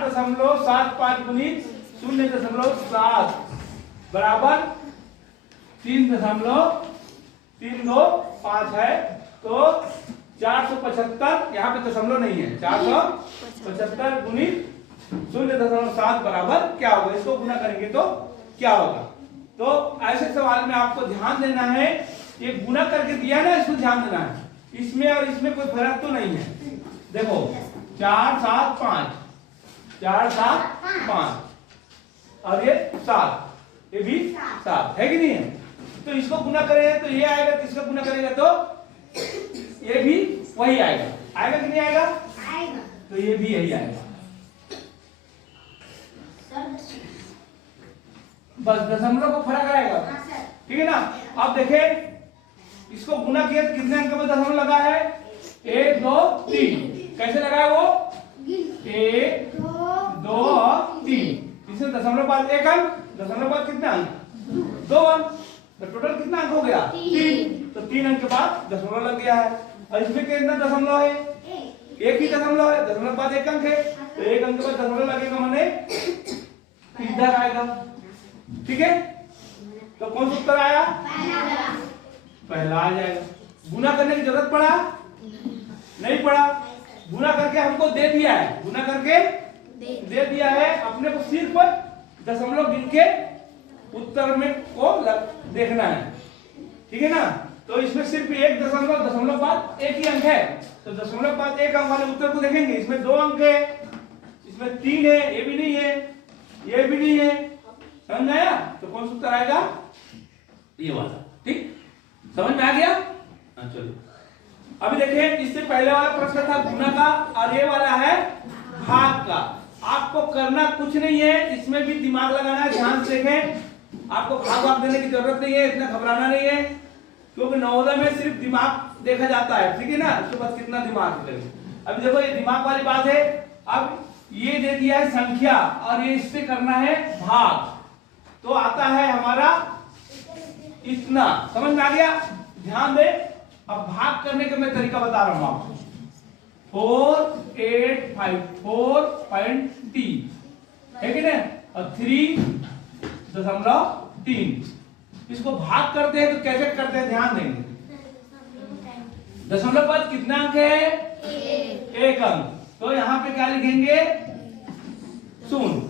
4.75 गुणित 0.7 बराबर 3.325 है। तो 475, यहाँ पे दशमलव नहीं है, 475 गुणित 0.7 बराबर क्या होगा, इसको गुना करेंगे तो क्या होगा। तो ऐसे सवाल में आपको ध्यान देना है, ये गुना करके दिया ना, इसको ध्यान देना है, इसमें और इसमें कोई फर्क तो नहीं है। देखो 4 7 5, 4 7 5 और ये 7, ये भी 7 है कि नहीं है। तो इसको गुना करेंगे तो ये आएगा, तो इसको गुना करेगा तो ये भी वही आएगा, आएगा कि नहीं आएगा, आएगा। तो ये भी यही आएगा, बस दशमलव को फर्क आएगा, ठीक है ना। अब देखें इसको गुना किया तो कितने अंक में दशमलव लगा है, 1 2 3, कैसे लगा है वो, 1 2 3, इसमें दशमलव बाद 1 अंक, दशमलव बाद कितने अंक, 2 अंक, तो टोटल कितना अंक हो गया, 3। तो 3 अंक के बाद दशमलव लग गया है। और इसमें कितना दशमलव है, एक ही दशमलव है, दशमलव बाद 1 अंक है, तो 1 अंक के बाद दशमलव लगेगा, माने इधर आएगा, ठीक है। तो कौन सा उत्तर आया, पहला आ जाएगा। गुना करने की जरूरत पड़ा, नहीं पड़ा, गुना करके हमको दे दिया है, गुना करके दे दिया है, अपने को सिर्फ दशमलव गिन के उत्तर में को देखना है, ठीक है ना। तो इसमें सिर्फ एक दशमलव बाद 1 ही अंक है, तो दशमलव बाद 1 अंक वाले उत्तर को देखेंगे। इसमें 2 अंक है, इसमें 3 है, ये भी नहीं है, ये भी नहीं है, समझ में आया। तो कौन सा उत्तर आएगा, ये वाला, ठीक, समझ में आ गया। चलो अभी देखें, इससे पहले वाला प्रश्न था गुना का, और ये वाला है भाग का। आपको करना कुछ नहीं है, इसमें भी दिमाग लगाना है, ध्यान से देखें। आपको भाग देने की जरूरत नहीं है, इतना घबराना नहीं है, क्योंकि नवोदय में सिर्फ दिमाग देखा जाता है, ठीक है ना। उसके बाद कितना दिमाग करेंगे। अभी देखो ये दिमाग वाली बात है। अब ये दे दिया है संख्या और ये इससे करना है भाग, तो आता है हमारा इतना, समझ में आ गया, ध्यान दे। अब भाग करने का मैं तरीका बता रहा हूं आपको। 4.854.3 है कि नहीं, और 3.3, इसको भाग करते हैं तो कैसे करते हैं, ध्यान देंगे। दशमलव बाद कितना अंक है, 1 अंक, तो यहाँ पे क्या लिखेंगे, 0,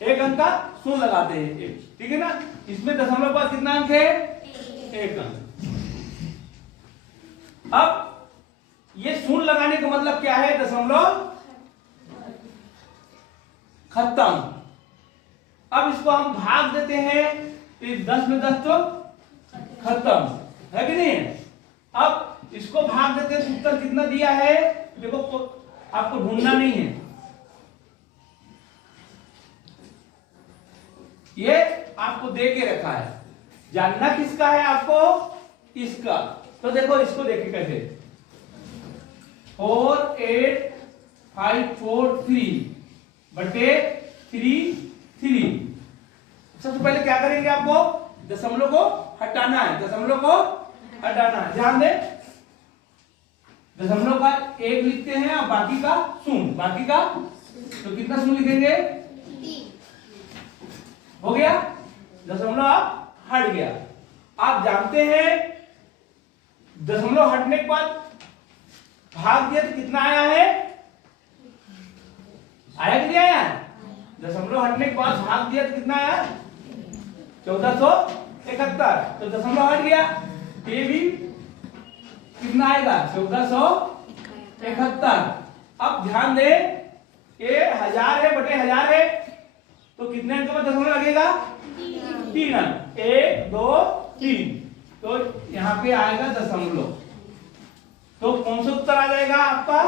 1 अंक का 0 लगाते हैं, ठीक है ना। इसमें दशमलव बाद कितना अंक है, 1 अंक। अब ये 0 लगाने का मतलब क्या है, दशमलव खत्म। अब इसको हम भाग देते हैं, तो 10 में 10 तो खत्म, है कि नहीं। अब इसको भाग देते हैं, उत्तर कितना दिया है, देखो आपको ढूंढना नहीं है, ये आपको दे के रखा है, जानना किसका है आपको, इसका। तो देखो इसको देखिए कैसे, 4.853 बटे 3 सबसे पहले क्या करेंगे, आपको दशमलव को हटाना है, दशमलव को हटाना है, ध्यान दे। दशमलव का 1 लिखते हैं और बाकी का 0, बाकी का तो कितना 0 लिखेंगे, हो गया, दशमलव आप हट गया। आप जानते हैं दशमलव हटने के बाद भाग दिया तो कितना आया है, आया कि नहीं आया, दशमलव हटने के बाद भाग दिया तो कितना आया, 1471, तो दशमलव हट गया, ये भी कितना आएगा, 1471। अब ध्यान दे, ये 1000 है बटे 1000 है, तो कितने अंक में दशमलव लगेगा, 3 अंक, 1 2 3, तो यहाँ पे आएगा दशमलव, तो कौन सा उत्तर आ जाएगा आपका,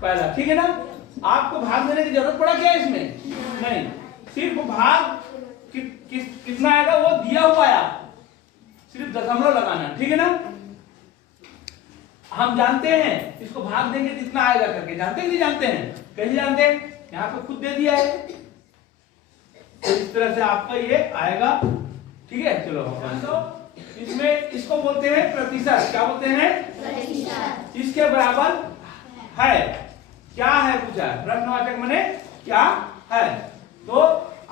पहला, ठीक है ना। आपको भाग देने की जरूरत पड़ा क्या इसमें, नहीं, सिर्फ भाग कितना आएगा वो दिया हुआ है, सिर्फ दशमलव लगाना, ठीक है ना। हम जानते हैं इसको भाग देंगे कितना आएगा करके, जानते हैं नहीं जानते हैं, कहीं जानते हैं, यहाँ पे खुद दे दिया है, तो इस तरह से आपका ये आएगा, ठीक है। चलो तो इसमें इसको बोलते हैं प्रतिशत, क्या बोलते हैं, प्रतिशत, इसके बराबर है, क्या है पूछा है, प्रश्नवाचक माने क्या है। तो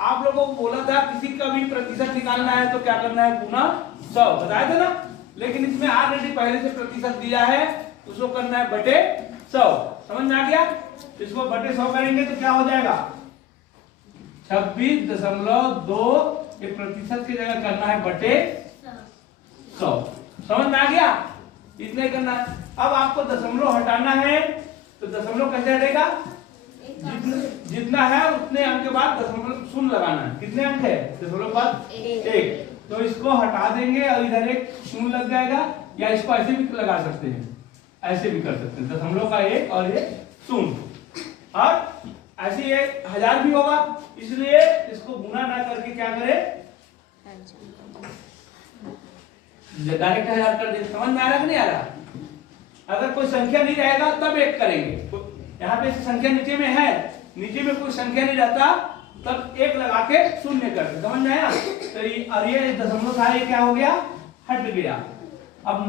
आप लोगों को बोला था किसी का भी प्रतिशत निकालना है तो क्या करना है, गुना 100 बताया था ना। लेकिन इसमें ऑलरेडी पहले से प्रतिशत दिया है, उसको करना है बटे 100। समझ में आ गया। इसको बटे 100 करेंगे तो क्या हो जाएगा 26.2, ये प्रतिशत की जगह करना है बटे 100। समझ में आ गया, इतने करना है। अब आपको दशमलव हटाना है तो दशमलव कैसे हटेगा, जितना है उतने अंक के बाद दशमलव शून्य लगाना है। कितने अंक है, दशमलव बाद 1, तो इसको हटा देंगे और इधर एक शून्य लग जाएगा, या इसको ऐसे भी लगा सकते हैं, ऐसे भी कर सकते हैं, दशमलव का 1 और ये शून्य, और ऐसे ये 1000 भी होगा। इसलिए इसको गुना ना करके क्या करें, डायरेक्ट 1000 कर दे। समझ में आ रहा कि नहीं आ रहा। अगर कोई संख्या नहीं रहेगा तब 1 करेंगे, यहाँ पे संख्या नीचे में है, नीचे में कोई संख्या नहीं रहता तब 1 लगा के शून्य कर दे। समझ में आया। तो ये दशमलव था, ये क्या हो गया, हट गया। अब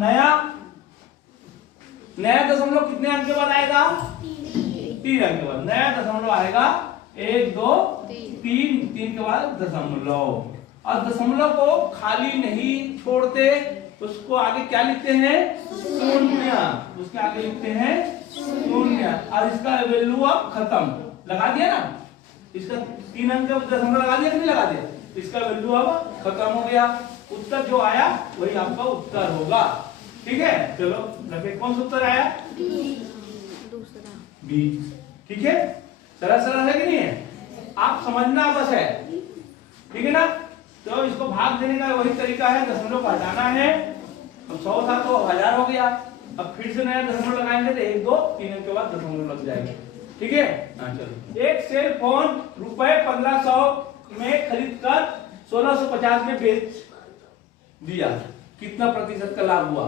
नया दशमलव कितने अंक के बाद आएगा, 3 अंक के बाद नया दशमलव आएगा। 1 2 3 के बाद दशमलव। और दशमलव को खाली नहीं छोड़ते, उसको आगे क्या लिखते हैं, शून्य, उसके आगे लिखते हैं शून्य, और इसका वैल्यू अब खत्म लगा दिया ना, इसका 3 अंक का दशमलव लगा दिया कि नहीं लगा दिया, इसका वैल्यू अब खत्म हो गया। उत्तर जो आया वही आपका उत्तर होगा। ठीक है, चलो रखे, कौन सा उत्तर आया, बी। ठीक है, सरल है कि नहीं है, आप समझना बस है। ठीक है ना। तो इसको भाग देने का वही तरीका है, दशमलव को हटाना है। अब 100 था तो 1000 हो गया। अब फिर से नया दशमलव लगाएंगे तो 1 2 3 के बाद दशमलव लग जाएगा। ठीक है। हाँ चलो, एक सेल फोन रुपए 1500 में खरीद कर 1650 में बेच दिया, कितना प्रतिशत का लाभ हुआ।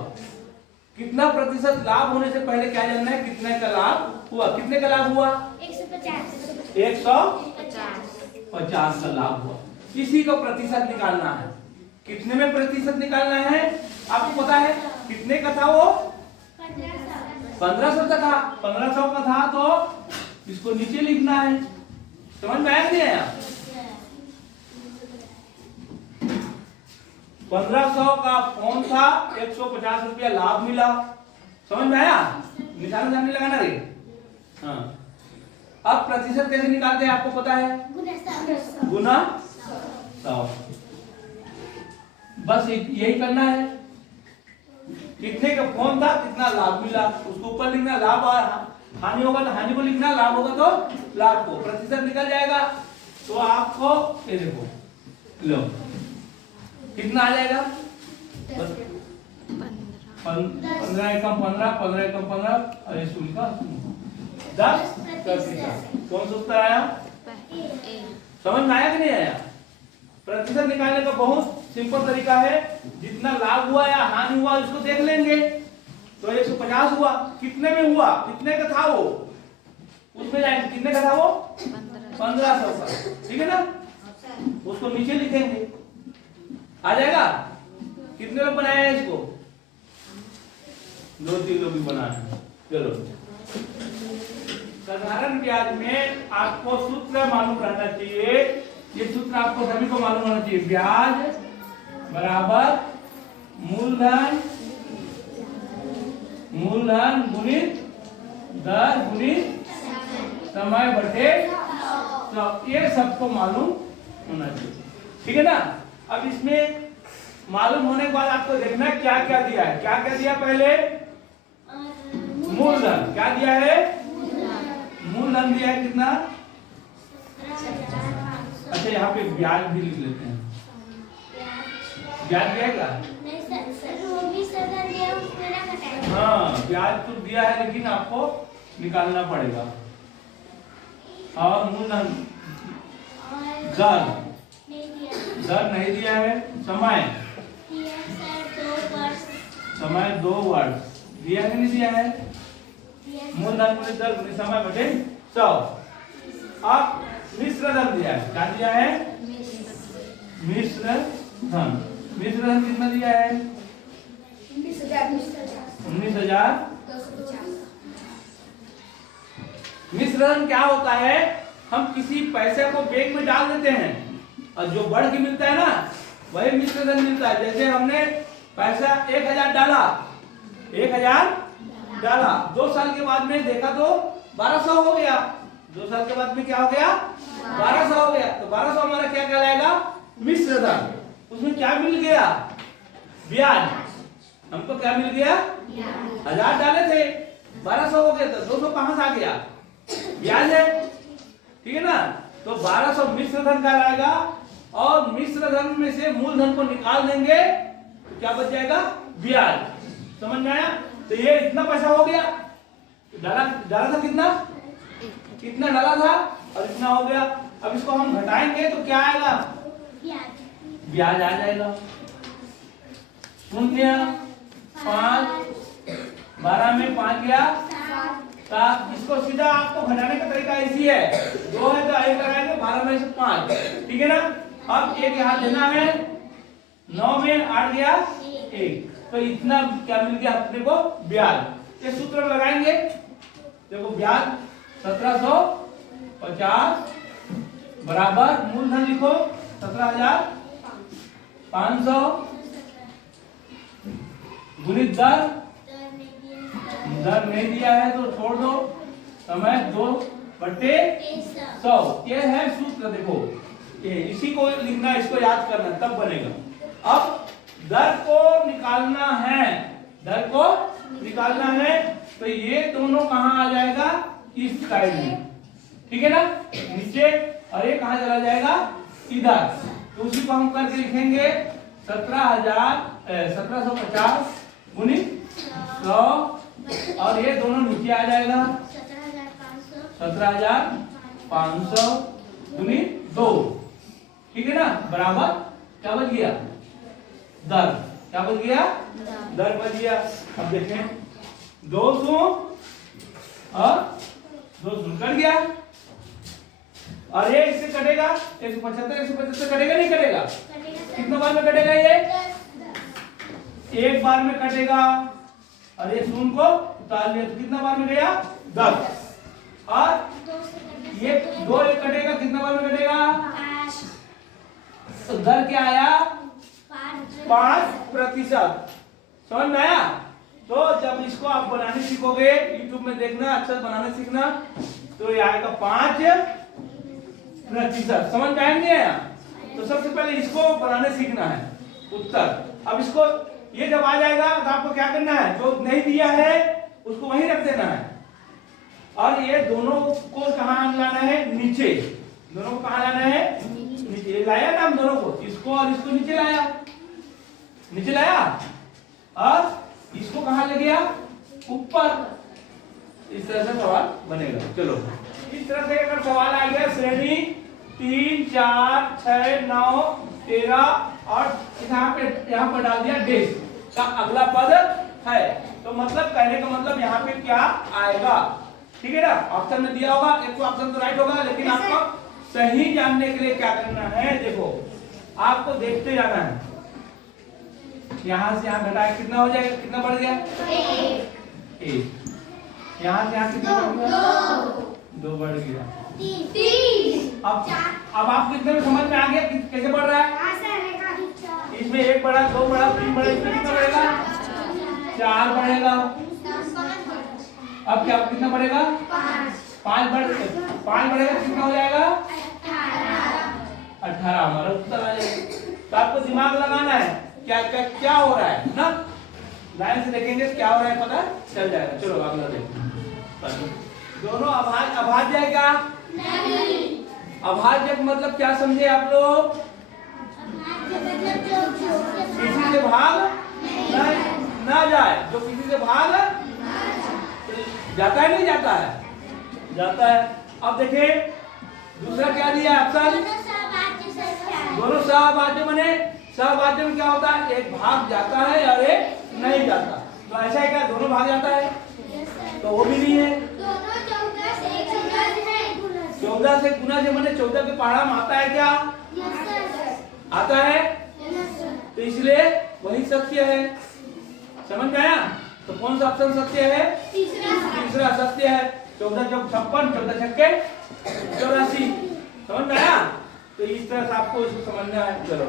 कितना प्रतिशत लाभ होने से पहले क्या जानना है, कितने का लाभ हुआ। कितने का लाभ हुआ, 150 का लाभ हुआ। इसी को प्रतिशत निकालना है। कितने में प्रतिशत निकालना है, आपको पता है कितने का था वो, 1500 का था। 1500 का था तो इसको नीचे लिखना है। समझ में आया नहीं आया। 1500 का फोन था, 150 रुपया लाभ मिला। समझ में आया, निशान नहीं लगाना रे। हाँ, अब प्रतिशत कैसे निकालते हैं आपको पता है, गुना 100। बस यही करना है। कितने का फोन था, कितना लाभ मिला, उसको ऊपर लिखना। लाभ और हानि होगा तो हानि को लिखना, लाभ होगा तो लाभ को, प्रतिशत निकल जाएगा। तो आपको ये देखो, लो कितना आ जाएगा, 15 एकम 15, 15 एकम 15 और ये शून्य का 10 प्रतिशत। कौन सा उत्तर आया, समझ में आया कि नहीं आया। प्रतिशत निकालने का बहुत सिंपल तरीका है। जितना लाभ हुआ या हानि हुआ उसको देख लेंगे। तो 150 हुआ, कितने में हुआ, कितने का था वो, उसमें जाएंगे कितने का था वो, 1500 का। ठीक है ना, उसको नीचे लिखेंगे, आ जाएगा। कितने लोग बनाए हैं इसको, 2-3 लोग भी बनाए। चलो, साधारण ब्याज में आपको सूत्र मालूम रहना चाहिए। ये सूत्र आपको सभी को मालूम होना चाहिए। ब्याज बराबर मूलधन गुणित दर गुणित समय बटे, तो ये सबको मालूम होना चाहिए। ठीक है ना। अब इसमें मालूम होने के बाद आपको देखना है क्या क्या दिया है। क्या क्या दिया, पहले मूलधन। क्या दिया है, मूलधन दिया है कितना। अच्छा, यहाँ पे ब्याज भी लिख लेते हैं। ब्याज दिया क्या, हाँ ब्याज तो दिया है लेकिन आपको निकालना पड़ेगा। और मूलधन, दर नहीं दिया है। समय 2 वर्ष दिया है, नहीं दिया है। मूलधन गुणित दर गुणित समय बटे 100। अब मिश्र धन दिया है। क्या दिया है, मिश्र धन। मिश्र धन कितना दिया है, 19,000। मिश्र धन क्या होता है, हम किसी पैसे को बैंक में डाल देते हैं और जो बढ़ के मिलता है ना वही मिश्र धन मिलता है। जैसे हमने पैसा 1000 डाला, 1000 डाला, 2 साल के बाद में देखा तो 1200 हो गया। 2 साल के बाद में क्या हो गया, 1200 हो गया। तो 1200 हमारा क्या कहलाएगा, मिश्र धन। उसमें क्या मिल गया, ब्याज। हमको क्या मिल गया, 1000 डाले थे, 1200 हो गया, तो 200 कहां से आ गया, ब्याज है, ठीक है ना। तो 1200 मिश्र धन कहलाएगा। और मिश्र धन में से मूलधन को निकाल देंगे तो क्या बच जाएगा, ब्याज। समझ में आया। तो ये इतना पैसा हो गया, डाला था कितना डाला था और इतना हो गया। अब इसको हम घटाएंगे तो क्या आएगा, ब्याज आ जाएगा। 5 12 में 5 गया 7। इसको सीधा आपको घटाने का तरीका ऐसी है, 2 है तो 1 लगाएंगे, 12 में से 5, ठीक है ना। अब 1 यहाँ देना है, 9 में 8 गया 1, तो इतना क्या मिल गया अपने को, ब्याज। ये सूत्र लगाएंगे, देखो ब्याज 1750 बराबर मूलधन लिखो 17500 गुणित दर नहीं दिया है तो छोड़ दो, समय 2/100। ये है सूत्र। देखो ये इसी को लिखना, इसको याद करना, तब बनेगा। अब दर को निकालना है, दर को निकालना है, तो ये दोनों कहां आ जाएगा, इस साइड में, ठीक है ना, नीचे। और ये कहां चला जाएगा, इधर। तो उसी को हम करके लिखेंगे 1750 गुणित 100, और ये दोनों नीचे आ जाएगा 17500 गुणित 2, ठीक है ना, बराबर क्या बच गया, दर। क्या बच गया, दर बच गया। अब देखें 200 और 200 कट गया, और ये इससे कटेगा 175 कटेगा, नहीं कटेगा, कितने बार में कटेगा, ये एक बार में कटेगा। और ये शून्य को उतार लिया तो कितना बार में गया, 10। और ये 2 एक कटेगा, कितना बार में कटेगा, तो दर क्या आया, 5%। समझ में आया। तो जब इसको आप बनाने सीखोगे, यूट्यूब में देखना, अक्षर बनाने सीखना, तो ये आएगा 5%। समझ में आएंगे। तो सबसे पहले इसको बनाने सीखना है, उत्तर। अब इसको ये जब आ जाएगा तो आपको क्या करना है, जो नहीं दिया है उसको वहीं रख देना है, और ये दोनों को कहां लाना है, नीचे। दोनों को कहां लाना है, नीचे। लाया ना हम दोनों को, इसको और इसको नीचे लाया, नीचे लाया, और इसको कहां ले गया, ऊपर। इस तरह से सवाल बनेगा। चलो इस तरह से अगर सवाल आ गया श्रेणी 3 4 6 9 13 और यहाँ पर डाल दिया डेश का अगला पद है, तो मतलब कहने का मतलब यहाँ पे क्या आएगा, ठीक है ना। ऑप्शन में दिया होगा, एक तो ऑप्शन तो राइट होगा, लेकिन आपको सही जानने के लिए क्या करना है, देखो आपको देखते जाना है। यहाँ से यहाँ घटाए कितना हो जाएगा, कितना बढ़ गया, 1। यहाँ से यहाँ कितना बढ़ गया, 2 बढ़ गया, 3। अब आपको इतने में समझ में आ गया कि कैसे बढ़ रहा है। इसमें 1 बढ़ा, 2 बढ़ा, 3 बढ़ा, इसमें कितना बढ़ेगा, 4 बढ़ेगा। अब क्या कितना बढ़ेगा, 5 बढ़ेगा, कितना हो जाएगा, 18। हमारा उत्तर आ जाएगा। तो आपको दिमाग लगाना है क्या क्या क्या हो रहा है ना, लाइन से देखेंगे क्या हो रहा है, पता चल जाएगा। चलो अगला देखो। दोनों अभाज्य है क्या, नहीं। अभाज्य मतलब क्या समझे आप लोग, किसी से भाग ना जाए, जो किसी से भाग जाता है, नहीं जाता है, जाता है। अब देखिए दूसरा क्या दिया ऑप्शन, दोनों सहभाज्य बने। सहभाज्य में क्या होता है, एक भाग जाता है और एक नहीं जाता। तो ऐसा है क्या, दोनों भाग जाता है, तो वो भी नहीं है। 14 से गुना से बने 14 के पहाड़ा में आता है क्या, आता है, तो इसलिए वही सत्य है। समझ में आया। तो कौन सा ऑप्शन सत्य है, तीसरा सत्य है। 14 चौक 56, 14 छक्के 84। समझ में आया? तो इस तरह से आपको इसको समझना है। चलो